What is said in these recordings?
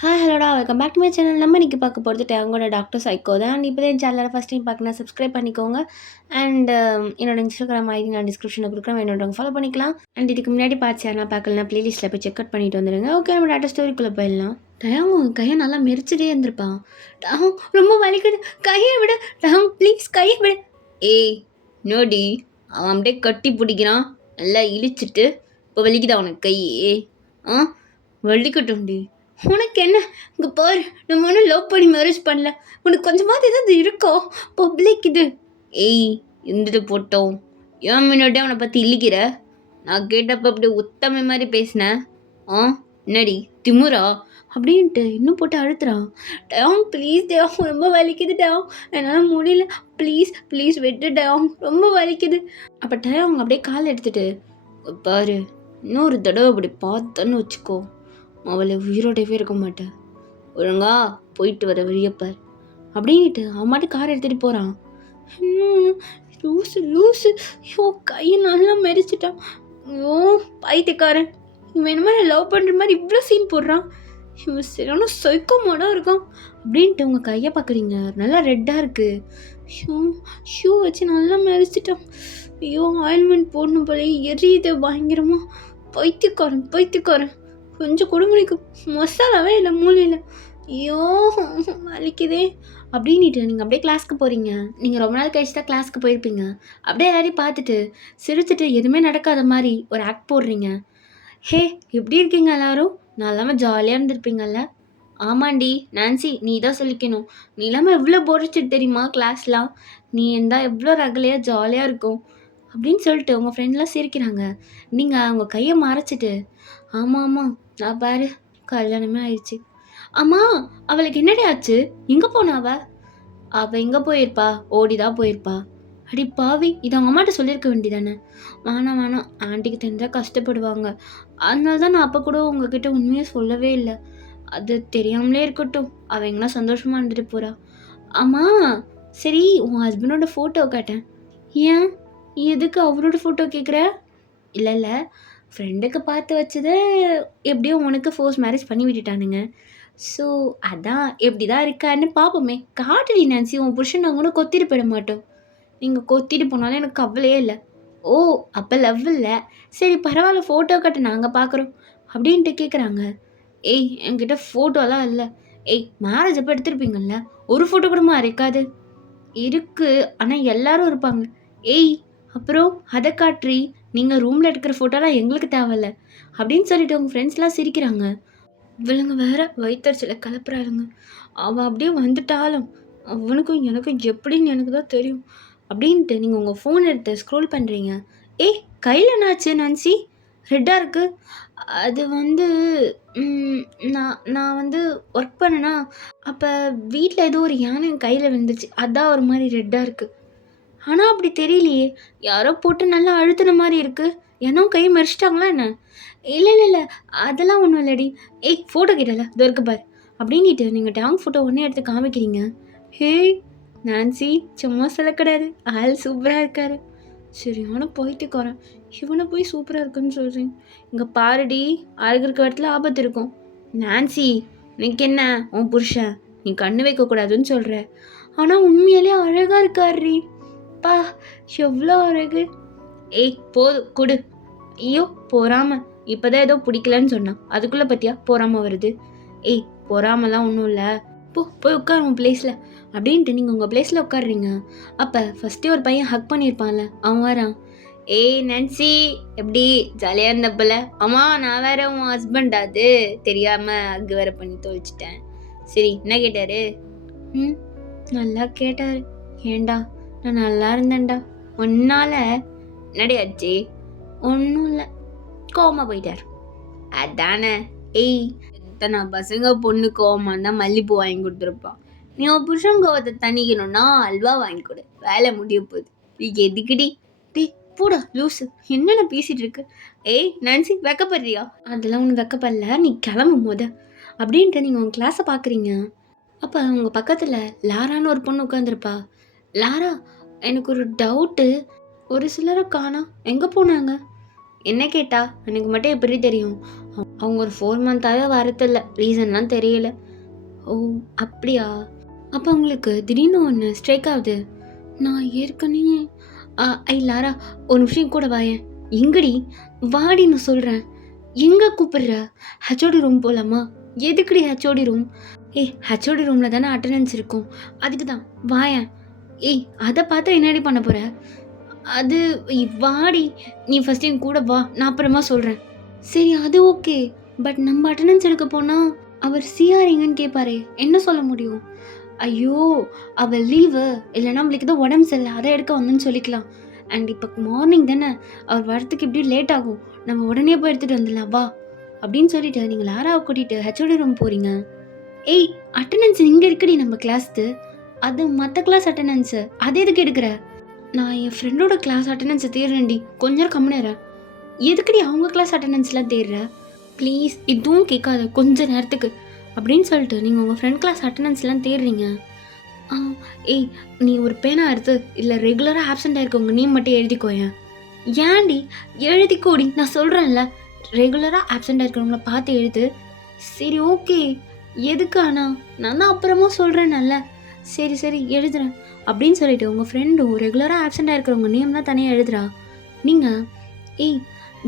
Hi ஹலோடா welcome back to my channel. நம்ம இன்றைக்கி பார்க்க போகிறது டேங்கோட டாக்டர் சைக்கோ தான். அண்ட் இப்போ தான் என் சேனலில் ஃபஸ்ட் டைம் பார்க்கணும், சப்ஸ்கிரைப் பண்ணிக்கோங்க. அண்ட் என்னோட இன்ஸ்டாகிராம் ஐடி நான் டிஸ்கிரிப்ஷனில் கொடுக்குறேன், என்னோட ஃபாலோ பண்ணிக்கலாம். அண்ட் இதுக்கு முன்னாடி பார்த்து சேனல் பார்க்கலனா ப்ளேலிஸ்ட்டில் போய் செக் அவுட் பண்ணிட்டு வந்துடுங்க. ஓகே, நம்ம டாட்டா ஸ்டோரிக்குள்ளே போயிடலாம். டயாங் கையை நல்லா மெரிச்சிட்டே இருந்திருப்பான். டயாங் ரொம்ப வலிக்குது, கையை விட டயாங் ப்ளீஸ், கையை விட. ஏய் நோடி, அவன் அப்படியே கட்டி பிடிக்கிறான், நல்லா இழிச்சிட்டு. இப்போ வலிக்குதா உனக்கு கையே? வலிக்கட்டும்டி. உனக்கு என்ன? இங்கே பாரு, நம்ம ஒன்றும் லவ் பண்ணி மேரேஜ் பண்ணல. உனக்கு கொஞ்சமாவது ஏதாவது இருக்கோ? பப்ளிக் இது. ஏய் இருந்துட்டு போட்டோம், ஏன் முன்னாடியே அவனை பற்றி இழிக்கிற? நான் கேட்டப்போ அப்படி உத்தமை மாதிரி பேசினேன். என்னடி திமுறா அப்படின்ட்டு இன்னும் போட்டு அழுத்துறான். டயாங் ப்ளீஸ் டயாங், ரொம்ப வலிக்குது டயாங், என்னால் முடியல, ப்ளீஸ் ப்ளீஸ் விட்டு டயாங், ரொம்ப வலிக்குது. அப்போ டயாங் அப்படியே கால் எடுத்துட்டு, பாரு இன்னொரு தடவை அப்படி பார்த்தோன்னு வச்சுக்கோ, அவளை உயிரோடவே இருக்க மாட்டேன், ஒழுங்கா போயிட்டு வர வழியப்பார் அப்படின்ட்டு அவன் மாட்டு கார் எடுத்துகிட்டு போகிறான். லூசு லூசு, ஐயோ கையை நல்லா மெரிச்சிட்டான். ஐயோ பைத்தியக்காரன், இவன் என்ன மாதிரி லவ் பண்ணுற மாதிரி இவ்வளோ சீன் போடுறான். இவன் சரியான சொய்க்கோ மாடாக இருக்கான் அப்படின்ட்டு உங்கள் கையை பார்க்குறீங்க, நல்லா ரெட்டாக இருக்குது. ஷூ வச்சு நல்லா மெரிச்சிட்டான். ஐயோ ஆயில்மெண்ட் போடணும் போல, எரியுது பயங்கரமாக. பைத்தியக்காரன் பைத்தியக்காரன், கொஞ்சம் கொடுமணிக்கு மசாலாவே இல்லை மூலையில். ஐயோ வலிக்குதே அப்படின்ட்டு நீங்கள் அப்படியே கிளாஸ்க்கு போகிறீங்க. நீங்கள் ரொம்ப நாள் கழிச்சு தான் கிளாஸ்க்கு போயிருப்பீங்க. அப்படியே எல்லாரையும் பார்த்துட்டு சிரிச்சுட்டு எதுவுமே நடக்காத மாதிரி ஒரு ஆக்ட் போடுறீங்க. ஹே எப்படி இருக்கீங்க எல்லோரும்? நான் இல்லாமல் ஜாலியாக இருந்திருப்பீங்கல்ல? ஆமாண்டி நான்சி, நீ தான் சொல்லிக்கணும். நீ இல்லாமல் எவ்வளோ போரிச்சிட்டு தெரியுமா கிளாஸ்லாம்? நீ இருந்தால் எவ்வளோ ரகலையாக ஜாலியாக இருக்கும் அப்படின்னு சொல்லிட்டு உங்கள் ஃப்ரெண்ட்லாம் சிரிக்கிறாங்க. நீங்கள் அவங்க கையை மறைச்சிட்டு, ஆமாம் ஆமாம் நான் பாரு கல்யாணமே ஆயிடுச்சு. ஆமாம் அவளுக்கு என்னடி ஆச்சு? எங்கே போனா அவள் எங்கே போயிருப்பா? ஓடிதான் போயிருப்பா. அடி பாவி, இது அவங்க அம்மாட்ட சொல்லியிருக்க வேண்டியதானே? வேணாம் வேணாம், ஆண்டிக்கு தெரிஞ்சால் கஷ்டப்படுவாங்க. அதனால தான் நான் அப்போ கூட உங்ககிட்ட உண்மையை சொல்லவே இல்லை. அது தெரியாமலே இருக்கட்டும், அவள் எங்கன்னா சந்தோஷமாக இருந்துட்டு போகிறா. ஆமாம் சரி, உன் ஹஸ்பண்டோட ஃபோட்டோ கேட்டேன். ஏன் எதுக்கு அவரோட ஃபோட்டோ கேட்குற? இல்லை இல்லை, ஃப்ரெண்டுக்கு பார்த்து வச்சது எப்படியோ உனக்கு ஃபோர்ஸ் மேரேஜ் பண்ணி விட்டுட்டானுங்க. ஸோ அதான் எப்படி தான் இருக்கான்னு பார்ப்போமே. காட்டுடி நான்சி, உன் புருஷன் நாங்கள் கூட கொத்திட்டு போயிட மாட்டோம். நீங்கள் கொத்திட்டு போனாலும் எனக்கு கவலையே இல்லை. ஓ அப்போ லவ் இல்லை, சரி பரவாயில்ல, ஃபோட்டோ கட்டு நாங்கள் பார்க்குறோம் அப்படின்ட்டு கேட்குறாங்க. ஏய் என்கிட்ட ஃபோட்டோலாம் இல்லை. ஏய் மேரேஜ் அப்போ எடுத்துருப்பீங்கள்ல, ஒரு ஃபோட்டோ கூடமா இருக்காது? இருக்குது, ஆனால் எல்லாரும் இருப்பாங்க. ஏய் அப்புறம் அதை காட்டுறி, நீங்கள் ரூமில் எடுக்கிற ஃபோட்டோலாம் எங்களுக்கு தேவையில்ல அப்படின்னு சொல்லிட்டு உங்கள் ஃப்ரெண்ட்ஸ்லாம் சிரிக்கிறாங்க. இவளுங்க வேற வயிற்றுச்சில கிளப்புறாளுங்க. அவன் அப்படியே வந்துட்டாலும் அவனுக்கும் எனக்கும் எப்படின்னு எனக்கு தான் தெரியும் அப்படின்ட்டு நீங்கள் உங்கள் ஃபோன் எடுத்து ஸ்க்ரோல் பண்ணுறீங்க. ஏய் கையில் என்னாச்சு நான்சி, ரெட்டாக இருக்குது? அது வந்து நான் வந்து ஒர்க் பண்ணேன்னா, அப்போ வீட்டில் ஏதோ ஒரு யானை என் கையில் விழுந்துச்சு, அதான் ஒரு மாதிரி ரெட்டாக இருக்குது. ஆனால் அப்படி தெரியலையே, யாரோ போட்டு நல்லா அழுத்தின மாதிரி இருக்குது. ஏன்னா கை மறிச்சிட்டாங்களா என்ன? இல்லை இல்லை இல்லை, அதெல்லாம் ஒன்றும் இல்லடி. ஏய் ஃபோட்டோ கேட்டல, இதோ இருக்கு பார் அப்படின்ட்டு நீங்கள் டேங் ஃபோட்டோ ஒன்றே எடுத்து காமிக்கிறீங்க. ஹே நான்சி, சும்மா சொல்லக்கூடாது, ஆள் சூப்பராக இருக்காரு. சரியான போயிட்டுக்காரன், இவனை போய் சூப்பராக இருக்குன்னு சொல்கிறேன். இங்கே பாருடி, அழகிருக்க இடத்துல ஆபத்து இருக்கும். நான்சி உனக்கு என்ன, உன் புருஷன் நீ கண்ணு வைக்கக்கூடாதுன்னு சொல்கிற, ஆனால் உண்மையிலே அழகாக இருக்காருரி. பா எவ்வளோ அழகு. ஏய் போதும் கொடு. ஐயோ போறாம, இப்போதான் ஏதோ பிடிக்கலன்னு சொன்னான், அதுக்குள்ளே பற்றியா போறாம வருது? ஏய் பொறாமலாம் ஒன்றும் இல்லை, போய் உட்காரு உன் பிளேஸில் அப்படின்ட்டு நீங்கள் உங்கள் பிளேஸில் உட்காடுறீங்க. அப்போ ஃபஸ்ட்டே ஒரு பையன் ஹக் பண்ணியிருப்பான்ல, அவன் வரான். ஏய் நான்சி எப்படி ஜாலியாக இருந்தப்பல? அம்மா நான் வேற உன் ஹஸ்பண்ட், அது தெரியாமல் ஹக் வேற பண்ணி தொலைச்சிட்டேன். சரி என்ன கேட்டாரு? நல்லா கேட்டார். ஏண்டா நான் நல்லா இருந்தேன்டா, ஒன்னால நடையாச்சு? ஒன்றும் இல்லை, கோமா போயிட்டார் அதானே? ஏய் இத்தனை பசங்க பொண்ணு கோவமா இருந்தால் மல்லிப்பூ வாங்கி கொடுத்துருப்பான். நீ உன் புருஷன் கோவத்தை தணிக்கணும்னா அல்வா வாங்கி கொடு, வேலை முடிய போகுது. நீ எதுக்குடி? டே போடா லூஸு, என்னென்ன பேசிகிட்டு இருக்கு? ஏய் நான்சி வெக்கப்படுறியா? அதெல்லாம் ஒன்று வெக்கப்படல, நீ கிளம்பும் போத அப்படின்ட்டு நீங்கள் உங்கள் கிளாஸை பார்க்குறீங்க. அப்போ உங்கள் பக்கத்தில் லாரான்னு ஒரு பொண்ணு உட்காந்துருப்பா. லாரா எனக்கு ஒரு டவுட்டு, ஒரு சிலரை காணோம், எங்கே போனாங்க? என்ன கேட்டா எனக்கு மட்டும் எப்படி தெரியும்? அவங்க ஒரு 4 மந்த்தாவே வரதில்ல. ரீசன்லாம் தெரியல. ஓ! அப்படியா? அப்போ உங்களுக்கு திடீர்னு ஒன்று ஸ்ட்ரைக் ஆகுது. நான் ஏற்கனவே லாரா ஒரு நிமிஷம் கூட வாயேன். எங்கடி? வாடி நான் சொல்கிறேன். எங்கே கூப்பிடுற? ஹெச்ஓடி ரூம் போகலாமா? எதுக்குடி ஹெச்ஓடி ரூம்? ஹெச்ஓடி ரூமில் தானே அட்டண்டன்ஸ் இருக்கும். அதுக்கு தான் வாயேன். அதை பார்த்தா என்னடி பண்ண போகிற? அது வாடி, நீ ஃபஸ்ட்டு என் கூட வா, நான் அப்புறமா சொல்கிறேன். சரி அது ஓகே, பட் நம்ம அட்டண்டன்ஸ் எடுக்க போனால் அவர் சிஆர் எங்கன்னு கேட்பாரே, என்ன சொல்ல முடியும்? ஐயோ, அவள் லீவு, இல்லைனா அவளுக்கு தான் உடம்பு சரியில்லை, அதை எடுக்க வந்தேன்னு சொல்லிக்கலாம். அண்ட் இப்போ மார்னிங் தானே, அவர் வரத்துக்கு எப்படியும் லேட் ஆகும், நம்ம உடனே போய் எடுத்துகிட்டு வந்துடலாம் வா அப்படின்னு சொல்லிட்டு நீங்கள் லாராவை கூட்டிகிட்டு ஹெச்ஓடி ரூம் போகிறீங்க. அட்டண்டன்ஸ் இங்கே இருக்குடி நம்ம கிளாஸ்து, அது மற்ற கிளாஸ் அட்டண்டன்ஸு, அது எதுக்கு எடுக்கிற? நான் என் ஃப்ரெண்டோட கிளாஸ் அட்டண்டன்ஸை தேடுறேன்டி, கொஞ்சம் கம்முனேறேன். எதுக்குடி அவங்க கிளாஸ் அட்டண்டன்ஸ்லாம் தேடுற? ப்ளீஸ் இதுவும் கேட்காத கொஞ்ச நேரத்துக்கு அப்படின்னு சொல்லிட்டு நீங்கள் உங்கள் ஃப்ரெண்ட் கிளாஸ் அட்டண்டன்ஸ்லாம் தேடுறீங்க. நீ ஒரு பேனா எடுத்து இல்லை ரெகுலராக ஆப்சண்ட் ஆயிருக்க உங்கள் நேம் மட்டும் எழுதிக்கோயேன். ஏன்டி? எழுதிக்கோடி, நான் சொல்கிறேன்ல, ரெகுலராக ஆப்சண்ட் ஆயிருக்கிறவங்கள பார்த்து எழுது. சரி ஓகே, எதுக்கு ஆனால் நான் தான் அப்புறமா சொல்கிறேன்னல்ல. சரி சரி எழுதுறேன் அப்படின்னு சொல்லிட்டு உங்கள் ஃப்ரெண்டும் ரெகுலராக ஆப்சண்ட் ஆயிருக்கிறவங்க நேம் தான் தனியாக எழுதுறா. நீங்கள்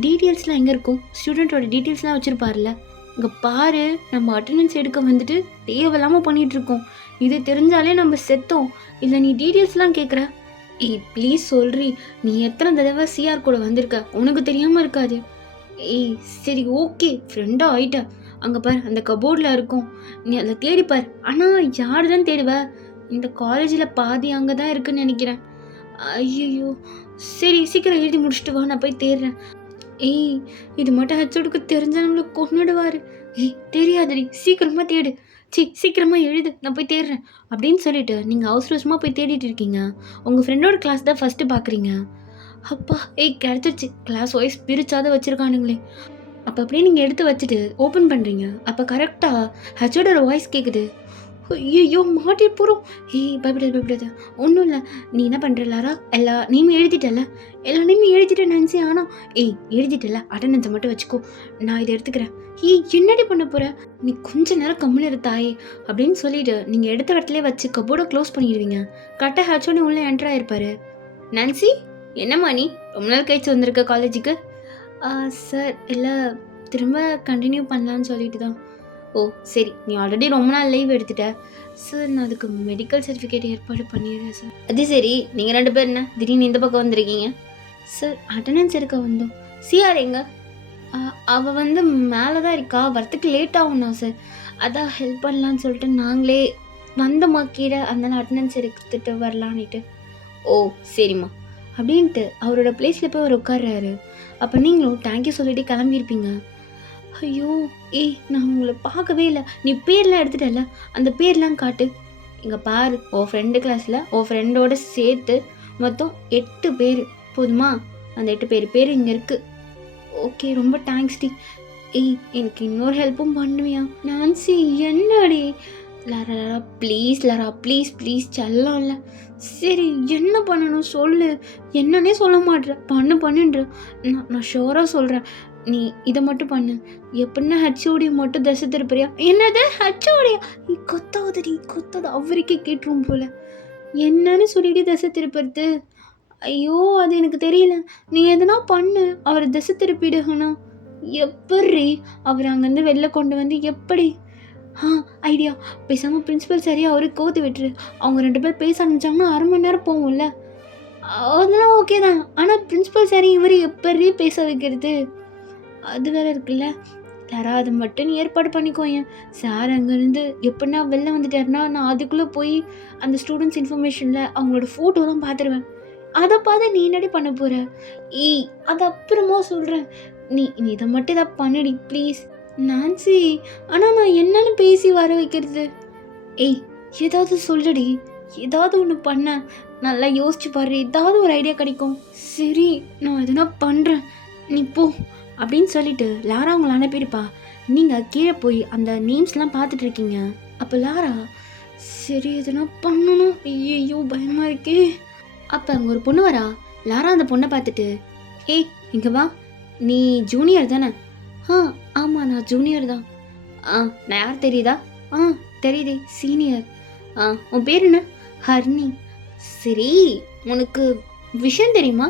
டீட்டெயில்ஸ்லாம் எங்கே இருக்கும்? ஸ்டூடெண்ட்டோட டீட்டெயில்ஸ்லாம் வச்சுருப்பார்ல, இங்கே பாரு, நம்ம அட்டண்டன்ஸ் எடுக்க வந்துட்டு தேவையில்லாமல் பண்ணிகிட்ருக்கோம். இது தெரிஞ்சாலே நம்ம செத்தோம். இல்லை நீ டீட்டெயில்ஸ்லாம் கேட்குற. ப்ளீஸ் சொல்றி, நீ எத்தனை தடவை சிஆர் கூட வந்திருக்க, உனக்கு தெரியாமல் இருக்காது. சரி ஓகே, ஃப்ரெண்டாக ஆயிட்ட. அங்கே பாரு, அந்த கபோர்டில் இருக்கும், நீ அதில் தேடிப்பார். ஆனால் யார் தான் தேடுவ? இந்த காலேஜில் பாதி அங்கே தான் இருக்குன்னு நினைக்கிறேன். ஐயோ சரி, சீக்கிரம் எழுதி முடிச்சுட்டு வா, நான் போய் தேடுறேன். இது மட்டும் ஹெச்ஓடிக்கு தெரிஞ்சா நம்மளை கொன்னுடுவார். தெரியாதுடி, சீக்கிரமாக தேடு, சீக்கிரமாக எழுது, நான் போய் தேடுறேன் அப்படின்னு சொல்லிட்டு நீங்கள் அவசரமாக போய் தேடிட்டு இருக்கீங்க. உங்கள் ஃப்ரெண்டோட கிளாஸ் தான் ஃபஸ்ட்டு பார்க்குறீங்க. அப்பா கிடச்சிருச்சு, கிளாஸ் வைஸ் பிரிச்சாத வச்சுருக்கானுங்களே. அப்போ அப்படியே நீங்கள் எடுத்து வச்சுட்டு ஓப்பன் பண்ணுறீங்க. அப்போ கரெக்டாக ஹெச்ஓடோட வாய்ஸ் கேட்குது. ஐயோ மாட்டி போகிறோம். பயப்படாது, ஒன்றும் இல்லை. நீ என்ன பண்ணுற லாரா? எல்லா நேமும் எழுதிட்டல? எல்லா நேமும் எழுதிட்டேன் நினச்சி. ஆனால் எழுதிட்டல, அட்டண்டன்ஸை மட்டும் வச்சுக்கோ, நான் இதை எடுத்துக்கிறேன். என்னடி பண்ண போகிற? நீ கொஞ்ச நேரம் கம்முன்னு இருந்தாயே அப்படின்னு சொல்லிட்டு நீங்கள் எடுத்த இடத்துல வச்சு கபோர்டை க்ளோஸ் பண்ணிடுவீங்க. கரெக்டாக ஹேச்சோன்னு உள்ளே என்ட்ரு ஆயிருப்பாரு. நான்சி, என்னம்மா நீ ரொம்ப நாள் கழிச்சு வந்திருக்க காலேஜுக்கு? சார் இல்லை, திரும்ப கண்டினியூ பண்ணலான்னு சொல்லிட்டு தான். ஓ சரி, நீ ஆல்ரெடி ரொம்ப நாள் லீவ் எடுத்துட்ட. சார் நான் அதுக்கு மெடிக்கல் சர்டிஃபிகேட் ஏற்பாடு பண்ணிடுறேன் சார். அது சரி, நீங்கள் 2 பேர் என்ன திடீர்னு இந்த பக்கம் வந்திருக்கீங்க? சார் அட்டண்டன்ஸ் எடுக்க வந்தோம். சிஆர் எங்க? அவள் வந்து மேலே தான் இருக்கா, வரத்துக்கு லேட் ஆகும்ண்ணா சார், அதான் ஹெல்ப் பண்ணலான்னு சொல்லிட்டு நாங்களே வந்தோம்மா கீழே, அதனால அட்டண்டன்ஸ் எடுத்துகிட்டு வரலான்னுட்டு. ஓ சரிம்மா அப்படின்ட்டு அவரோட பிளேஸில் போய் அவர் உட்கார்றாரு. அப்போ நீங்களும் தேங்க்யூ சொல்லிட்டு கிளம்பியிருப்பீங்க. ஐயோ நான் உங்களை பார்க்கவே இல்லை. நீ பேர்லாம் எடுத்துட்டல, அந்த பேர்லாம் காட்டு. இங்கே பாரு, உன் ஃப்ரெண்டு கிளாஸில் உன் ஃப்ரெண்டோட சேர்த்து மொத்தம் 8 பேர் போதுமா? அந்த 8 பேர் இங்கே இருக்குது. ஓகே, ரொம்ப தேங்க்ஸ் டி. எனக்கு இன்னொரு ஹெல்ப்பும் பண்ணுவியா? நான்சி என்னடி? Laura Laura please, Laura please please, செல்லம் இல்லை. சரி என்ன பண்ணணும் சொல்லு. என்னன்னே சொல்ல மாட்டேற, பண்ணுன்ற. நான் ஷோராக சொல்கிறேன், நீ இதை மட்டும் பண்ணு. எப்படின்னா ஹெச்ஓடி மட்டும் தசை திருப்பியா? என்னது ஹெச்ஓடியா? நீ கொத்தாதடி, கொத்தாது, அவருக்கே கேட்டுரும் போல. என்னன்னு சொல்லிட்டு தசை திருப்புறது? ஐயோ அது எனக்கு தெரியல, நீ எதனா பண்ணு, அவர் திசை திருப்பிடுகண்ணா. எப்படி அவர் அங்கேருந்து வெளில கொண்டு வந்து எப்படி? ஐடியா, பேசாமல் பிரின்ஸிபல் சரியாக அவருக்கு கோத்து விட்டுரு. அவங்க 2 பேர் பேச ஆரம்பிச்சாங்கன்னா 1/2 மணி நேரம் போகும்ல. அதெல்லாம் ஓகே தான், ஆனால் பிரின்ஸிபல் சரி இவர் எப்படி பேச வைக்கிறது? அது வேற இருக்குல்ல. யாராவது மட்டும் நீ ஏற்பாடு பண்ணிக்கோயேன். சார் அங்கேருந்து எப்படின்னா வெளில வந்துட்டாருன்னா நான் அதுக்குள்ளே போய் அந்த ஸ்டூடெண்ட்ஸ் இன்ஃபர்மேஷனில் அவங்களோட ஃபோட்டோலாம் பார்த்துருவேன். அதை பார்த்து நீ என்னடி பண்ண போகிற? அது அப்புறமா சொல்கிறேன். நீ இதை மட்டும் இதை பண்ணுடி ப்ளீஸ். நான்சி, ஆனால் நான் என்னன்னு பேசி வர வைக்கிறது? ஏதாவது சொல்லுடி, ஏதாவது ஒன்று பண்ண. நல்லா யோசிச்சு பாரு, ஏதாவது ஒரு ஐடியா கிடைக்கும். சரி நான் எதுனா பண்ணுறேன், நீ போ அப்படின்னு சொல்லிட்டு லாரா அவங்கள அனுப்பியிருப்பா. நீங்கள் கீழே போய் அந்த நேம்ஸ்லாம் பார்த்துட்டு இருக்கீங்க. அப்போ லாரா, சரி எதுனா பண்ணணும், ஐயோ பயமாக இருக்கே. அப்போ அங்கே ஒரு பொண்ணு வரா. லாரா அந்த பொண்ணை பார்த்துட்டு, இங்கே வா, நீ ஜூனியர் தானே? ஆ ஆமாம், நான் ஜூனியர் தான். ஆ நான் யார் தெரியுதா? ஆ தெரியுதே, சீனியர். உன் பேர் என்ன? ஹர்னி. சரி, உனக்கு விஷயம் தெரியுமா?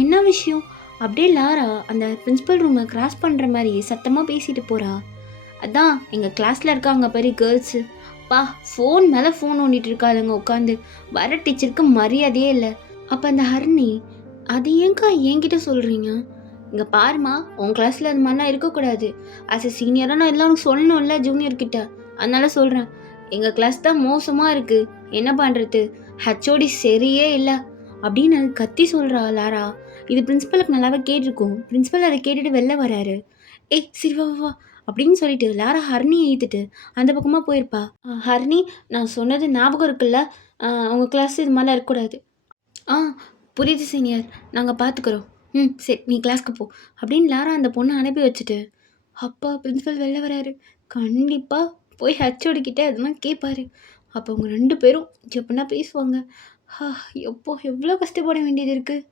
என்ன விஷயம்? அப்படியே லாரா அந்த பிரின்சிபல் ரூமை கிராஸ் பண்ணுற மாதிரி சத்தமாக பேசிட்டு போகிறா. அதான் எங்கள் கிளாஸில் இருக்காங்க பெரிய கேர்ள்ஸு. பா, ஃபோன் மேலே ஃபோன் ஓண்டிட்டு இருக்காளுங்க உட்காந்து. வர டீச்சருக்கு மரியாதையே இல்லை. அப்போ அந்த ஹர்னி, அது ஏங்க்கா என்கிட்ட சொல்கிறீங்க? இங்கே பாருமா, உன் கிளாஸில் அது மாதிரிலாம் இருக்கக்கூடாது. ஆஸ் எ சீனியராக நான் எல்லாம் உனக்கு சொல்லணும்ல ஜூனியர்கிட்ட. அதனால சொல்கிறேன், எங்கள் கிளாஸ் தான் மோசமாக இருக்குது. என்ன பண்ணுறது? ஹச்ஓடி சரியே இல்லை அப்படின்னு கத்தி சொல்கிறா லாரா. இது பிரின்சிபலுக்கு நல்லாவே கேட்டிருக்கும். பிரின்சிபல் அதை கேட்டுட்டு வெளில வராரு. ஏய் சரி வா வா வா அப்படின்னு சொல்லிட்டு லாரா ஹர்னியை ஈத்துட்டு அந்த பக்கமாக போயிருப்பா. ஹர்னி, நான் சொன்னது ஞாபகம் இருக்குல்ல? உங்கள் கிளாஸ் இது மாதிரிலாம் இருக்கக்கூடாது. ஆ புரியுது சீனியர், நாங்கள் பார்த்துக்குறோம். சரி, நீ கிளாஸ்க்கு போ அப்படின்னு லாரா அந்த பொண்ணை அனுப்பி வச்சுட்டு, அப்பா பிரின்சிபல் வெளில வராரு. கண்டிப்பாக போய் ஹச்ஓடி கிட்டே அதெல்லாம் கேட்பாரு. அப்போ அவங்க 2 பேரும் எப்படின்னா பேசுவாங்க. ஹா, எப்போ எவ்வளோ கஷ்டப்பட வேண்டியது இருக்குது.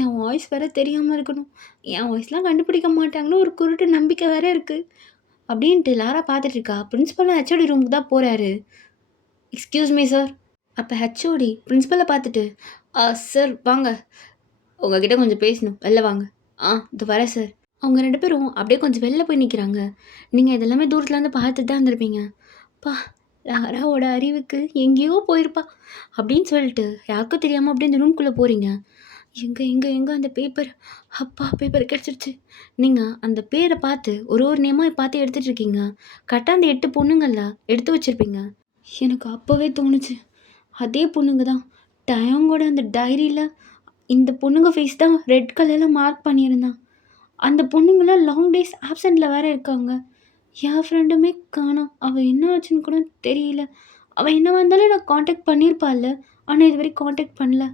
என் வாய்ஸ் வேறு தெரியாமல் இருக்கணும். என் வாய்ஸ்லாம் கண்டுபிடிக்க மாட்டாங்கன்னு ஒரு குருட்டு நம்பிக்கை வேறு இருக்குது அப்படின்ட்டு லாரா பார்த்துட்டு இருக்கா. பிரின்சிபலும் ஹச்ஓடி ரூமுக்கு தான் போகிறாரு. Excuse me sir. அப்போ ஹச்ஓடி பிரின்சிபலை பார்த்துட்டு, சார் வாங்க, உங்ககிட்ட கொஞ்சம் பேசணும், வெளில வாங்க. இது வரேன் சார். அவங்க 2 பேரும் அப்படியே கொஞ்சம் வெளில போய் நிற்கிறாங்க. நீங்கள் இதெல்லாமே தூரத்துலேருந்து பார்த்துட்டு தான் இருந்திருப்பீங்க. பா, லாராவோட அறிவுக்கு எங்கேயோ போயிருப்பா அப்படின்னு சொல்லிட்டு யாருக்கும் தெரியாமல் அப்படியே இந்த ரூம்குள்ளே போகிறீங்க. எங்கே அந்த பேப்பர்? அப்பா, பேப்பர் கிடச்சிருச்சு. நீங்கள் அந்த பேரை பார்த்து ஒரு நேமாக பார்த்து எடுத்துகிட்டு இருக்கீங்க. கரெக்டாக அந்த 8 பொண்ணுங்கள எடுத்து வச்சுருப்பீங்க. எனக்கு அப்போவே தோணுச்சு, அதே பொண்ணுங்க தான். டயோங்கோட அந்த டைரியில் இந்த பொண்ணுங்க ஃபேஸ் தான் ரெட் கலரில் மார்க் பண்ணியிருந்தான். அந்த பொண்ணுங்களாம் லாங் டேஸ் ஆப்சண்டில் வேறு இருக்காங்க. என் ஃப்ரெண்டுமே காணோம். அவள் என்ன ஆச்சுன்னு கூட தெரியல. அவள் என்ன வந்தாலும் நான் காண்டாக்ட் பண்ணியிருப்பாள்ல, ஆனால் இது வரைக்கும் காண்டாக்ட் பண்ணல.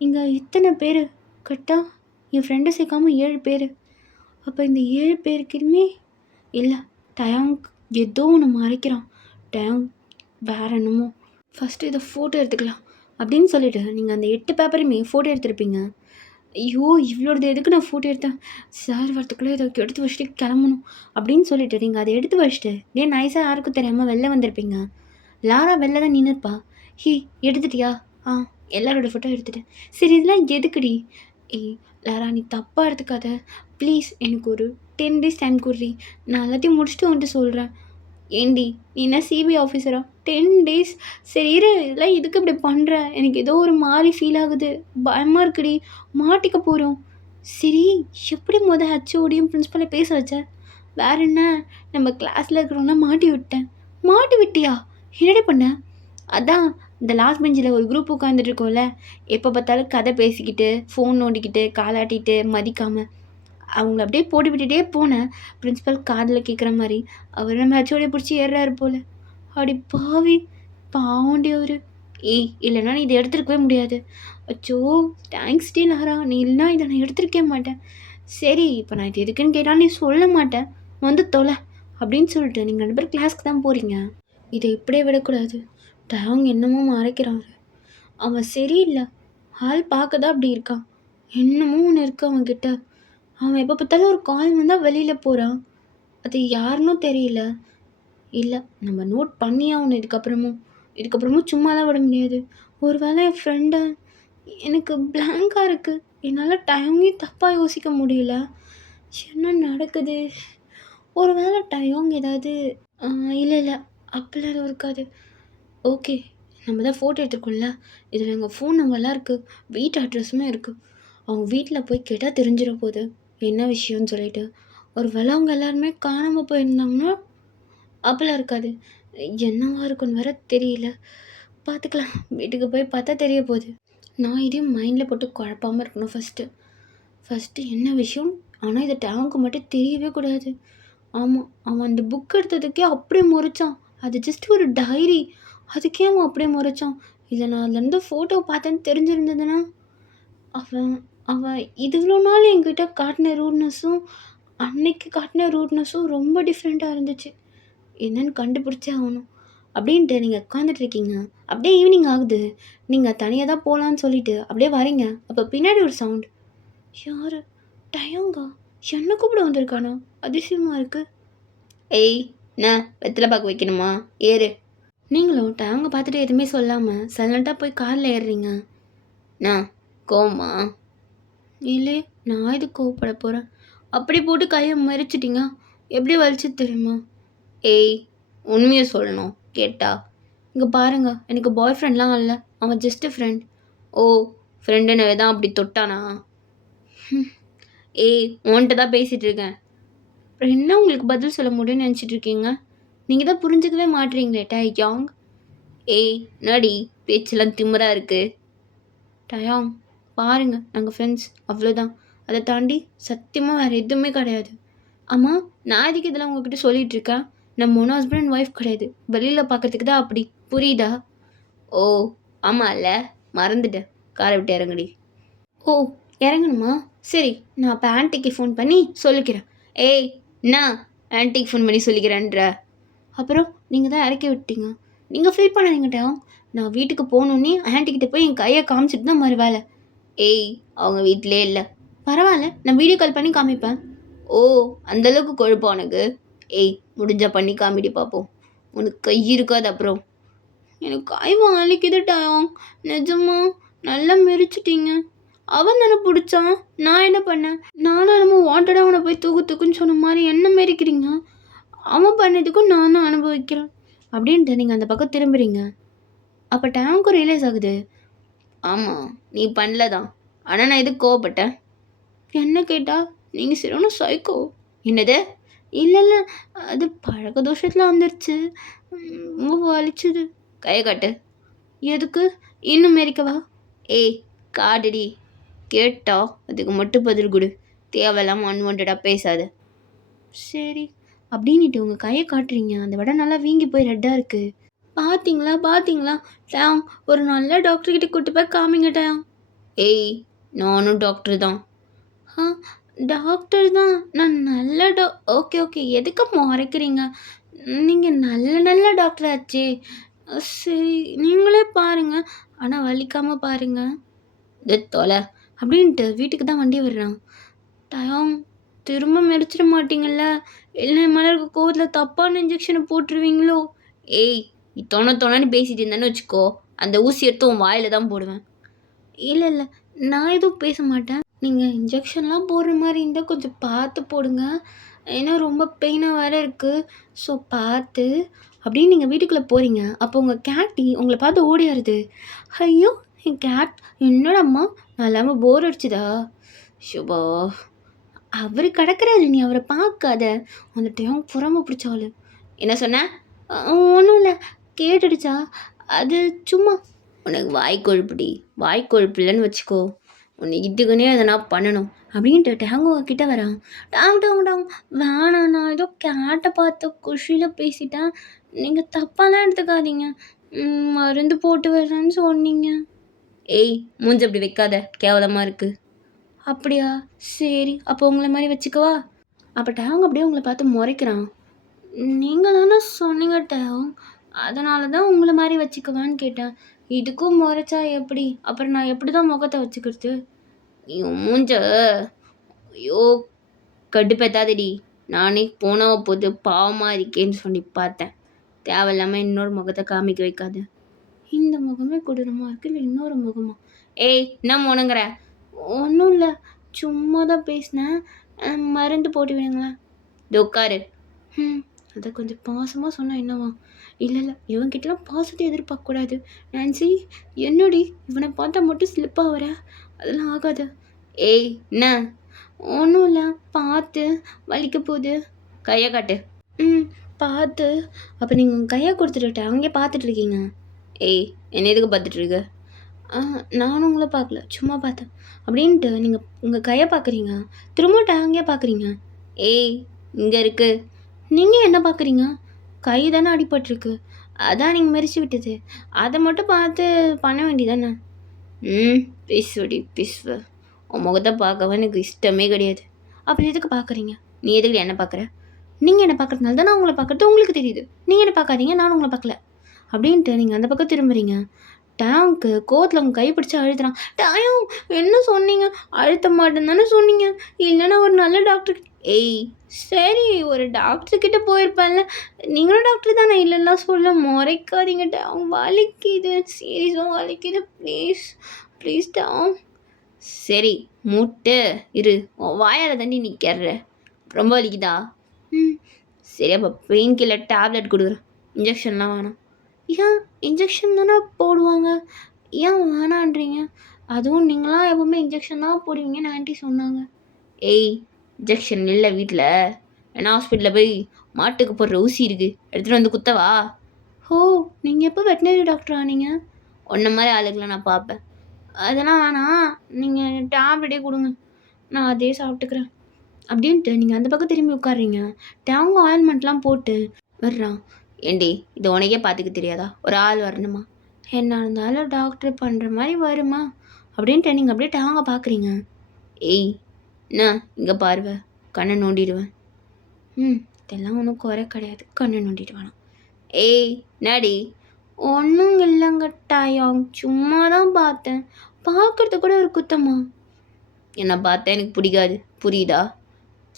இங்கே இத்தனை பேர், கரெக்டாக என் ஃப்ரெண்டை சேர்க்காம 7 பேர். அப்போ இந்த 7 பேருக்குமே இல்லை, டயாங்க் ஏதோ ஒன்று மறைக்கிறான். டயாங் வேற என்னமோ. ஃபஸ்ட்டு இதை ஃபோட்டோ எடுத்துக்கலாம் அப்படின்னு சொல்லிவிட்டு நீங்கள் அந்த 8 பேப்பரையுமே ஃபோட்டோ எடுத்துருப்பீங்க. ஐயோ, இவ்வளோது எதுக்கு நான் ஃபோட்டோ எடுத்தேன்? சார் வரத்துக்குள்ளே இதை எடுத்து வச்சுட்டு கிளம்பணும் அப்படின்னு சொல்லிட்டு நீங்கள் அதை எடுத்து வச்சுட்டு நைஸாக யாருக்கும் தெரியாமல் வெளில வந்திருப்பீங்க. லாரா வெளில தான் நின்றுப்பா. ஹீ, எடுத்துட்டியா? எல்லாரோட ஃபோட்டோ எடுத்துட்டேன். சரி, இதெல்லாம் எதுக்குடி? ஏய் லாரா, நீ தப்பாக எடுத்துக்காத ப்ளீஸ். எனக்கு ஒரு 10 டேஸ் டைம் கொடுறி, நான் எல்லாத்தையும் முடிச்சுட்டு வந்துட்டு சொல்கிறேன். ஏண்டி, நீ என்ன சிபிஐ ஆஃபீஸரா? 10 டேஸ்? சரி இரு, இதெல்லாம் எதுக்கு இப்படி பண்ணுற? எனக்கு ஏதோ ஒரு மாதிரி ஃபீல் ஆகுது, பயமாக இருக்குடி, மாட்டிக்க போகிறோம். சரி, எப்படி ஹச்ஓடியும் பிரின்சிபலை பேச வச்ச? வேற என்ன, நம்ம கிளாஸில் இருக்கிறவங்க மாட்டி விட்டேன். மாட்டி விட்டியா? என்னடி பண்ண? அதான் இந்த லாஸ்ட் பெஞ்சில் ஒரு குரூப் உட்காந்துட்டு இருக்கோம்ல, எப்போ பார்த்தாலும் கதை பேசிக்கிட்டு ஃபோன் நோண்டிக்கிட்டு காலாட்டிட்டு மதிக்காமல் அவங்கள அப்படியே போட்டு விட்டுட்டே போனேன். பிரின்சிபல் காதில் கேட்குற மாதிரி அவர் நம்ம ஹெச்ஓடியை பிடிச்சி ஏறுறாரு போல். அடி பாவி, பாவண்டி அவரு. ஏய், இல்லைன்னா நீ இதை எடுத்துருக்கவே முடியாது. அச்சோ, தேங்க்ஸ் டி லாரா, நீ இல்லைனா இதை நான் எடுத்துருக்கவே மாட்டேன். சரி, இப்போ நான் இது எதுக்குன்னு கேட்டால் நீ சொல்ல மாட்டேன், வந்து தொலை அப்படின்னு சொல்லிட்டு நீங்கள் 2 பேர் கிளாஸ்க்கு தான் போகிறீங்க. இதை இப்படியே விடக்கூடாது. டயங் என்னமோ மறைக்கிறான். அவன் சரியில்லை, ஆள் பார்க்க தான் அப்படி இருக்கான். என்னமோ ஒன்று இருக்குது அவன்கிட்ட. அவன் எப்போ பார்த்தாலும் ஒரு கால் வந்தால் வெளியில் போகிறான். அது யாருன்னும் தெரியல. இல்லை, நம்ம நோட் பண்ணியே அவனை இதுக்கப்புறமும் சும்மா தான் விட முடியாது. ஒரு வேளை என் ஃப்ரெண்டை, எனக்கு பிளாங்காக இருக்குது. என்னால் டைமையும் தப்பாக யோசிக்க முடியல. என்ன நடக்குது? ஒரு வேளை டயோங் ஏதாவது இல்லை அப்படிலாம் எதுவும் இருக்காது. ஓகே, நம்ம தான் ஃபோட்டோ எடுத்துருக்கோம்ல, இதில் எங்கள் ஃபோன் நம்பர்லாம் இருக்குது, வீட்டு அட்ரஸுமே இருக்குது. அவங்க வீட்டில் போய் கேட்டால் தெரிஞ்சிட போகுது என்ன விஷயம்னு சொல்லிட்டு. ஒரு வேளை அவங்க எல்லாருமே காணாமல் போயிருந்தாங்கன்னா அப்படிலாம் இருக்காது. என்னவா இருக்குன்னு வேற தெரியல. பார்த்துக்கலாம், வீட்டுக்கு போய் பார்த்தா தெரிய போகுது. நான் இதையும் மைண்டில் போட்டு குழப்பாமல் இருக்கணும். ஃபஸ்ட்டு என்ன விஷயம், ஆனால் இதை டேங்க்கு மட்டும் தெரியவே கூடாது. ஆமாம், அவன் அந்த புக் எடுத்ததுக்கே அப்படியே முறைச்சான். அது ஜஸ்ட் ஒரு டைரி, அதுக்கே அவன் அப்படியே முறைச்சான். இதை நான் அதுலேருந்து ஃபோட்டோ பார்த்தேன்னு தெரிஞ்சிருந்ததுன்னா, அவன் அவன் இவ்வளோ நாள் என்கிட்ட காட்டின ரூட்னஸும் அன்னைக்கு காட்டின ரூட்னஸும் ரொம்ப டிஃப்ரெண்ட்டாக இருந்துச்சு. என்னன்னு கண்டுபிடிச்சே ஆகணும் அப்படின்ட்டு நீங்கள் உட்காந்துட்ருக்கீங்க. அப்படியே ஈவினிங் ஆகுது. நீங்கள் தனியாக தான் போகலான்னு சொல்லிட்டு அப்படியே வரீங்க. அப்போ பின்னாடி ஒரு சவுண்ட். யார்? டயோங்கா? என்ன கூப்பிட வந்திருக்கானா? அதிசயமா இருக்கு. ஏய், என்ன வெத்தலை பாக்கு வைக்கணுமா? ஏறு. நீங்களும் டேங்கை பார்த்துட்டு எதுவுமே சொல்லாமல் சைலண்ட்டாக போய் காரில் ஏறுறீங்க. நான் கோவமா? இல்லை, நான் இது கோவப்பட போகிறேன். அப்படி போட்டு கையை மறிச்சிட்டிங்க. எப்படி வலிச்சு தெரியுமா? ஏய், உண்மையை சொல்லணும் கேட்டா. இங்கே பாருங்க, எனக்கு பாய் ஃப்ரெண்ட்லாம் இல்லை, அவன் ஜஸ்ட்டு ஃப்ரெண்ட். ஓ, ஃப்ரெண்டுனவே தான் அப்படி தொட்டானா? ஏய், உன்கிட்ட தான் பேசிகிட்டு இருக்கேன். அப்புறம் என்ன உங்களுக்கு பதில் சொல்ல முடியும்னு நினச்சிட்டு இருக்கீங்க? நீங்கள் தான் புரிஞ்சுக்கவே மாட்டீங்களே டயாங். ஏய், நடி பேச்செல்லாம் திமிரா இருக்கு. டயாங், பாருங்க, நாங்கள் ஃப்ரெண்ட்ஸ், அவ்வளோதான். அதை தாண்டி சத்தியமாக வேறு எதுவுமே கிடையாது. ஆமாம், நான் இதுக்கு இதெல்லாம் உங்ககிட்ட சொல்லிகிட்டு இருக்கேன். நம்ம ஒன்றும் ஹஸ்பண்ட் அண்ட் ஒய்ஃப் கிடையாது, வெளியில் பார்க்கறதுக்கு தான் அப்படி, புரியுதா? ஓ ஆமாம் இல்லை, மறந்துட்டேன். காரை விட்டு இறங்குடி. ஓ, இறங்கணுமா? சரி, நான் அப்போ ஆன்ட்டிக்கு ஃபோன் பண்ணி சொல்லிக்கிறேன். ஏய், என்ன ஆன்ட்டிக்கு ஃபோன் பண்ணி சொல்லிக்கிறேன்ற? அப்புறம் நீங்கள் தான் இறக்கி விட்டீங்க. நீங்கள் ஃபீல் பண்ணாதீங்கட்டா. நான் வீட்டுக்கு போகணுன்னே ஆன்ட்டிக்கிட்ட போய் என் கையை காமிச்சிட்டு தான் மறு வேலை. ஏய், அவங்க வீட்டிலே இல்லை. பரவாயில்ல, நான் வீடியோ கால் பண்ணி காமிப்பேன். ஓ, அந்தளவுக்கு கொழுப்பா உனக்கு? ஏய், முடிஞ்சா பண்ணி காமிடி பார்ப்போம். உனக்கு கை இருக்காது அப்புறம். எனக்கு கை வலிக்குதுட்டா. நிஜமா நல்லா மெரிச்சிட்டீங்க. அவன் தானே பிடிச்சான், நான் என்ன பண்ணேன்? நானும் என்னமோ வாண்டடாக அவனை போய் தூக்குன்னு சொன்ன மாதிரி என்ன மெரிக்கிறீங்க? அவன் பண்ணதுக்கும் நான் தான் அனுபவிக்கிறேன் அப்படின்ட்டு நீங்கள் அந்த பக்கம் திரும்புறீங்க. அப்போ டேங்க்கும் ரியலைஸ் ஆகுது. ஆமாம், நீ பண்ணல தான், ஆனால் நான் எதுக்கு கோவப்பட்டேன்? என்ன கேட்டால் நீங்கள் சரியான சைக்கோ. என்னது? இல்லை இல்லை, அது பழக்க தோஷத்தில் வந்துருச்சு, ரொம்ப வலிச்சுது. கையை காட்டு. எதுக்கு? இன்னும் மெரிக்கவா? ஏய், காடுடி. கேட்டா அதுக்கு மட்டும் பதில் கொடு, தேவையில்லாமல் அன்வான்டாக பேசாத. சரி அப்படின்ட்டு உங்கள் கையை காட்டுறீங்க. அந்த இடம் நல்லா வீங்கி போய் ரெட்டாக இருக்குது. பார்த்தீங்களா டேங், ஒரு நல்ல டாக்டர்கிட்ட கூட்டு போய் காமிங்க டேங். ஏய், நானும் டாக்டர் தான். ஆ, டாக்டர் தான். நான் நல்ல ஓகே, எதுக்கு மறைக்கிறீங்க? நீங்கள் நல்ல டாக்டர் ஆச்சே. சரி, நீங்களே பாருங்கள், ஆனால் வலிக்காமல் பாருங்கள். இது தொலை அப்படின்ட்டு வீட்டுக்கு தான் வண்டி விடுறான். டயாங், திரும்ப மெரிச்சிட மாட்டீங்கல்ல? இல்லை மேலே இருக்க கோவத்தில் தப்பான இன்ஜெக்ஷனை போட்டுருவீங்களோ? ஏய், நீ தொணன்னு பேசிட்டு இருந்தேன்னு வச்சுக்கோ, அந்த ஊசி எடுத்து உன் வாயில் தான் போடுவேன். இல்லை, நான் எதுவும் பேச மாட்டேன். நீங்கள் இன்ஜெக்ஷன்லாம் போடுற மாதிரி இருந்தால் கொஞ்சம் பார்த்து போடுங்க, ஏன்னா ரொம்ப பெயினாக வேறு இருக்குது. ஸோ பார்த்து. அப்படின்னு நீங்கள் வீட்டுக்குள்ளே போகிறீங்க. அப்போ உங்கள் கேட்டி உங்களை பார்த்து ஓடியாருது. ஐயோ, என் கேட் என்னடம்மா, நான் இல்லாமல் போர் அடிச்சுதா? ஷுபா, அவர் கிடக்கிறாரு, நீ அவரை பார்க்காத. அந்த டைம் புறமை பிடிச்சாள். என்ன சொன்ன? ஒன்றும் இல்லை, கேட்டுடுச்சா? அது சும்மா. உனக்கு வாய்க்கொழுப்பு இல்லைன்னு வச்சுக்கோ, உன்னை இதுக்குன்னே எதனா பண்ணணும் அப்படின்ட்டு டேங்கு கிட்ட வரான். டாங், வேணாம், நான் ஏதோ கேட்டை பார்த்த குஷியில் பேசிட்டேன், நீங்கள் தப்பாலாம் எடுத்துக்காதீங்க. மருந்து போட்டு வர்றேன்னு சொன்னீங்க. ஏய், மூஞ்சி அப்படி வைக்காத, கேவலமாக இருக்குது. அப்படியா? சரி, அப்போ உங்களை மாதிரி வச்சுக்கவா? அப்போ டேங் அப்படியே உங்களை பார்த்து முறைக்கிறான். நீங்கள் தானே சொன்னீங்க டேங், அதனால தான் உங்களை மாதிரி வச்சுக்குவான்னு கேட்டேன். இதுக்கும் முறைச்சா எப்படி? அப்புறம் நான் எப்படி தான் முகத்தை வச்சுக்கிறது? நீ மூஞ்ச ஐயோ கடுப்பேத்தாதடி. நானே போனவ போது பாவமாக இருக்கேன்னு சொல்லி பார்த்தேன். தேவையில்லாமல் இன்னொரு முகத்தை காமிக்க வைக்காத. இந்த முகமே கொடூரமாக இருக்குது, இல்லை இன்னொரு முகமா? ஏய், என்ன முனங்குற? ஒன்றும் இல்லை, சும்மா தான் பேசினேன். மருந்து போட்டு விடுங்களேன். இது உட்காரு. அதை கொஞ்சம் பாசமாக சொன்னால் என்னவா? இல்லை, இவன்கிட்டலாம் பாசத்தை எதிர்பார்க்கக்கூடாது. நான்சி, என்னடி இவனை பார்த்தா மட்டும் ஸ்லிப்பாக வர? அதெல்லாம் ஆகாது. ஏய், என்ன? ஒன்றும் இல்லை, பார்த்து, வலிக்க போகுது. கையை காட்டு. பார்த்து. அப்போ நீங்கள் உங்கள் கையை கொடுத்துட்டு அங்கேயே பார்த்துட்டு இருக்கீங்க. ஏய், என்ன எதுக்கு பார்த்துட்டு இருக்க? நானும் உங்களை பார்க்கல, சும்மா பார்த்தேன் அப்படின்ட்டு நீங்கள் உங்கள் கையை பார்க்குறீங்க, திரும்ப அங்கேயே பார்க்குறீங்க. ஏய், இங்கே இருக்கு. நீங்கள் என்ன பார்க்குறீங்க? கை தானே அடிபட்டிருக்கு, அதான் நீங்கள் மெரிச்சு விட்டது, அதை மட்டும் பார்த்து பண்ண வேண்டியதானே? பேசுவ. உன் முகத்தை பார்க்கவே எனக்கு இஷ்டமே கிடையாது. அப்படி எதுக்கு பார்க்குறீங்க? நீ எதுக்கு என்ன பார்க்குற? நீங்கள் என்ன பார்க்குறதுனால தான் நான் உங்களை பார்க்குறது உங்களுக்கு தெரியுது. நீங்கள் என்ன பார்க்காதீங்க, நானும் உங்களை பார்க்கல அப்படின்ட்டு நீங்கள் அந்த பக்கம் திரும்புறீங்க. டேங்க்கு கோவத்தில் அவங்க கைப்பிடிச்சு அழுதுறான். டயம் என்ன சொன்னீங்க? அழுத்த மாட்டேன்னு தானே சொன்னீங்க, இல்லைன்னா ஒரு நல்ல டாக்டர். ஏய் சரி, ஒரு டாக்டர்கிட்ட போயிருப்பேன்ல, நீங்களும் டாக்டர் தானே, இல்லைன்னா சொல்ல முறைக்காதீங்க டேம், வலிக்குது, சீரியஸாக வலிக்குது, ப்ளீஸ் ப்ளீஸ் டேம். சரி முட்டு இரு, வாயால் தண்ணி நிற்கிற, ரொம்ப வலிக்குதா? ம் சரி, அப்போ பெயின் கில்லர் டேப்லெட் கொடுக்குறேன், இன்ஜெக்ஷன்லாம் வேணாம். ஏன் இன்ஜெக்ஷன் தானே போடுவாங்க, ஏன் வேணான்றீங்க? அதுவும் நீங்களாம் எப்போவுமே இன்ஜெக்ஷன் தான் போடுவீங்கன்னு ஆண்டி சொன்னாங்க. ஏய் இன்ஜெக்ஷன் இல்லை வீட்டில், ஏன்னா ஹாஸ்பிட்டலில் போய் மாட்டுக்கு போடுற ஊசி இருக்குது, எடுத்துகிட்டு வந்து குத்தவா? ஓ, நீங்கள் எப்போ வெட்டினரி டாக்டரா? நீங்கள் ஒன்றை மாதிரி ஆளுகளை நான் பார்ப்பேன். அதெல்லாம் வேணாம், நீங்கள் டேப்லெட்டே கொடுங்க, நான் அதே சாப்பிட்டுக்கிறேன் அப்படின்ட்டு நீங்கள் அந்த பக்கம் திரும்பி உட்காடுறீங்க. டேங்க் ஆயில்மெண்ட்லாம் போட்டு வர்றான். ஏண்டி இது உனக்கே பார்த்துக்க தெரியாதா, ஒரு ஆள் வரணுமா? என்ன இருந்தாலும் டாக்டர் பண்ணுற மாதிரி வருமா அப்படின்ட்டு நீங்கள் அப்படியே டேங்கை பார்க்குறீங்க. ஏய் என்ன இங்கே பாருவ, கண்ணை நோண்டிடுவேன். இதெல்லாம் ஒன்றும் குறை கிடையாது, கண்ணை நோண்டிட்டு வேணாம். ஏய் நாடி, ஒன்றும் இல்லைங்க டயம், சும்மா தான் பார்த்தேன், பார்க்கறது கூட ஒரு குத்தமா? என்னை பார்த்தா எனக்கு பிடிக்காது, புரியுதா?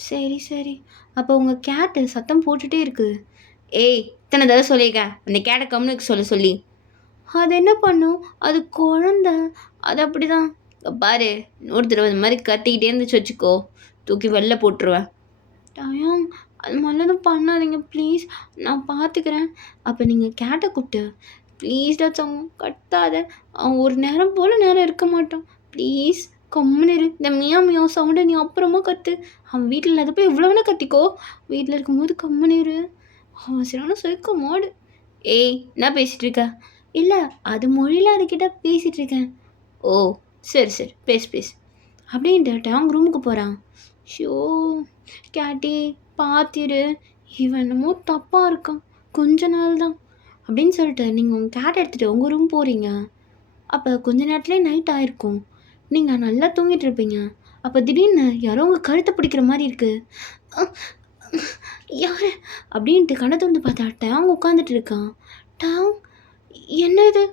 சரி சரி, அப்போ உங்கள் கேட்டு சத்தம் போட்டுகிட்டே இருக்குது. ஏய் இத்தனை தடவை சொல்லியிருக்கேன் அந்த கேட்டை கம்முனுக்கு சொல்லி. அது என்ன பண்ணும், அது குழந்த, அது அப்படி தான். பாரு, இன்னொரு தடவை இந்த மாதிரி கத்திக்கிட்டே இருந்துச்சு வச்சுக்கோ, தூக்கி வெளில போட்டுருவேன். டயம் அது மாதிரிலாம் பண்ணாதீங்க ப்ளீஸ், நான் பார்த்துக்கிறேன். அப்போ நீங்கள் கேட்டை கூப்பிட்டு, ப்ளீஸ்டா சங்கம் கத்தாத, அவன் ஒரு நேரம் போல் நேரம் இருக்க மாட்டான், ப்ளீஸ் கம்முன்னு இரு, இந்த மியா மியா சவுண்டை நீ அப்புறமா கற்று, அவன் வீட்டில் இல்லாத போய் எவ்வளோ வேணா கத்திக்கோ, வீட்டில் இருக்கும்போது கம்முன்னு இரு, அவன் சரியான சொய்க்க மாடு. ஏய் என்ன பேசிகிட்டு இருக்க? இல்லை அது மொழியில் அதுக்கிட்ட பேசிகிட்டு இருக்கேன். ஓ சரி சரி, பேசு அப்படின்ட்டு டேங்க் ரூமுக்கு போகிறான். ஷோ கேட்டி பார்த்திரு, இவன் என்னமோ தப்பாக இருக்கான், கொஞ்ச நாள் தான் அப்படின்னு சொல்லிட்டு நீங்கள் உங்கள் கேட் எடுத்துகிட்டு உங்கள் ரூம் போகிறீங்க. அப்போ கொஞ்ச நேரத்துலேயே நைட் ஆகிருக்கும், நீங்கள் நல்லா தூங்கிட்டு இருப்பீங்க. அப்போ திடீர்னு யாரோ உங்கள் கழுத்தை பிடிக்கிற மாதிரி இருக்குது. யார் அப்படின்ட்டு கண்ணை திறந்து பார்த்தா டேங் உட்காந்துட்டு இருக்கான். டேங் என்ன இது,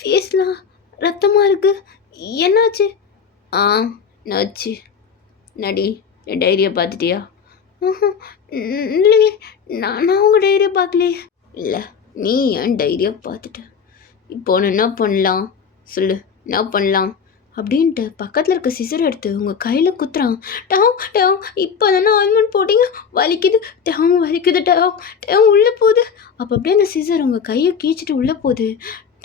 ஃபேஸ்லாம் ரத்தமாக இருக்குது, என்னாச்சு? என்னாச்சு நடி, என் டைரியை பார்த்துட்டியா? இல்லையே, நான் உங்கள் டைரியை பார்க்கலையே. இல்லை நீ என் டைரியை பார்த்துட்ட, இப்போ ஒன்று என்ன பண்ணலாம் சொல்லு, என்ன பண்ணலாம் அப்படின்ட்டு பக்கத்தில் இருக்க சிசர் எடுத்து உங்கள் கையில் குத்துறான். டேங் இப்போ தானே ஆயின்மெண்ட் போட்டிங்க, வலிக்குது டேங், வலிக்குது டேங் உள்ளே போகுது. அப்போ அப்படியே அந்த சிசர் உங்கள் கையை கீச்சிட்டு உள்ளே போகுது.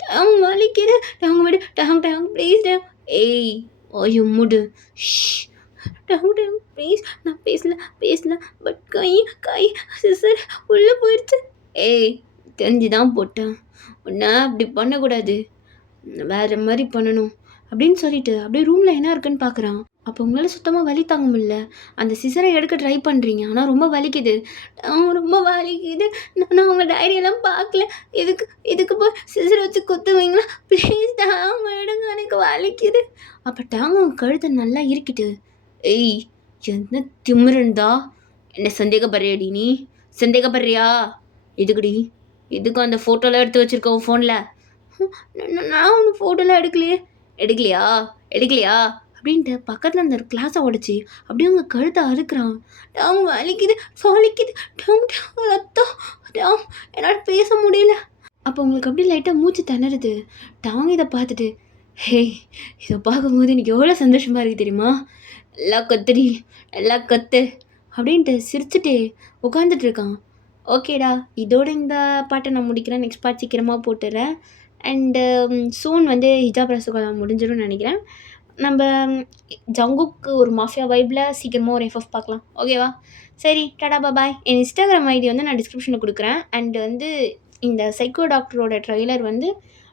டேங் வலிக்குது, டேங் விடு, டேங் ப்ளீஸ் டேங். ஏய் ஐயோ முடு, டேங் ப்ளீஸ், நான் பேசல பட் கை சிசர் உள்ளே போயிடுச்சு. ஏய் தெரிஞ்சு தான் போட்டேன், ஒன்றா அப்படி பண்ணக்கூடாது, வேறு மாதிரி பண்ணணும் அப்படின்னு சொல்லிட்டு அப்படியே ரூமில் என்ன இருக்குன்னு பார்க்குறான். அப்போ உங்களால் சுத்தமாக வலி தாங்க முடியல, அந்த சிசரை எடுக்க ட்ரை பண்ணுறீங்க, ஆனால் ரொம்ப வலிக்குது, ரொம்ப வலிக்குது, நான் உங்கள் டைரியெல்லாம் பார்க்கல, இதுக்கு போய் சிசரை வச்சு குத்துவீங்களா ப்ளீஸ் டேங் எடுங்க, எனக்கு வலிக்குது. அப்போ டேங் உங்கள் கழுத்தை நல்லா இருக்கிட்டு, ஏய் என்ன திமிருந்தா, என்ன சந்தேகப்படுறியாடி நீ, சந்தேகப்படுறியா? எதுக்குடி, எதுக்கும் அந்த ஃபோட்டோலாம் எடுத்து வச்சுருக்க உன் ஃபோனில்? நான் ஒன்று ஃபோட்டோலாம் எடுக்கலையா அப்படின்ட்டு பக்கத்தில் அந்த கிளாஸை உடச்சி அப்படியே உங்கள் கழுத்தை அறுக்கிறான். டேங் வலிக்குது டேங் ரத்தம் டேங், என்னால் பேச முடியல. அப்போ உங்களுக்கு அப்படியே லைட்டாக மூச்சு திணறுது. டேங் இதை பார்த்துட்டு, ஹே இதை பார்க்கும்போது எனக்கு எவ்வளோ சந்தோஷமாக இருக்குது தெரியுமா, நல்லா கத்து அப்படின்ட்டு சிரிச்சுட்டு உட்காந்துட்டு இருக்கான். ஓகேடா, இதோட இந்த பாட்டை நான் முடிக்கிறேன், நெக்ஸ்ட் பார்ட் சீக்கிரமாக போட்டுடுறேன். அண்டு சூன் வந்து ஹிஜாப் ரசகுல்லா முடிஞ்சிடும்னு நினைக்கிறேன். நம்ம ஜங்குக்கு ஒரு மாஃபியா வைப்பில் சீக்கிரமாக ஒரு எஃப்எஃப் பார்க்கலாம், ஓகேவா? சரி டாடா பாய். என் இன்ஸ்டாகிராம் ஐடி வந்து நான் டிஸ்கிரிப்ஷனில் கொடுக்குறேன். அண்டு வந்து இந்த சைக்கோ டாக்டரோட ட்ரெய்லர் வந்து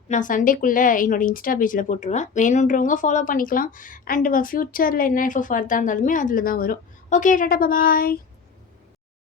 நான் சண்டேக்குள்ளே என்னோடய இன்ஸ்டா பேஜில் போட்டுருவேன், வேணுன்றவங்க ஃபாலோ பண்ணிக்கலாம். அண்டு ஃப்யூச்சரில் என்ன எஃப்எஃப் வரதா இருந்தாலுமே அதில் தான் வரும். ஓகே டாடா பாய்.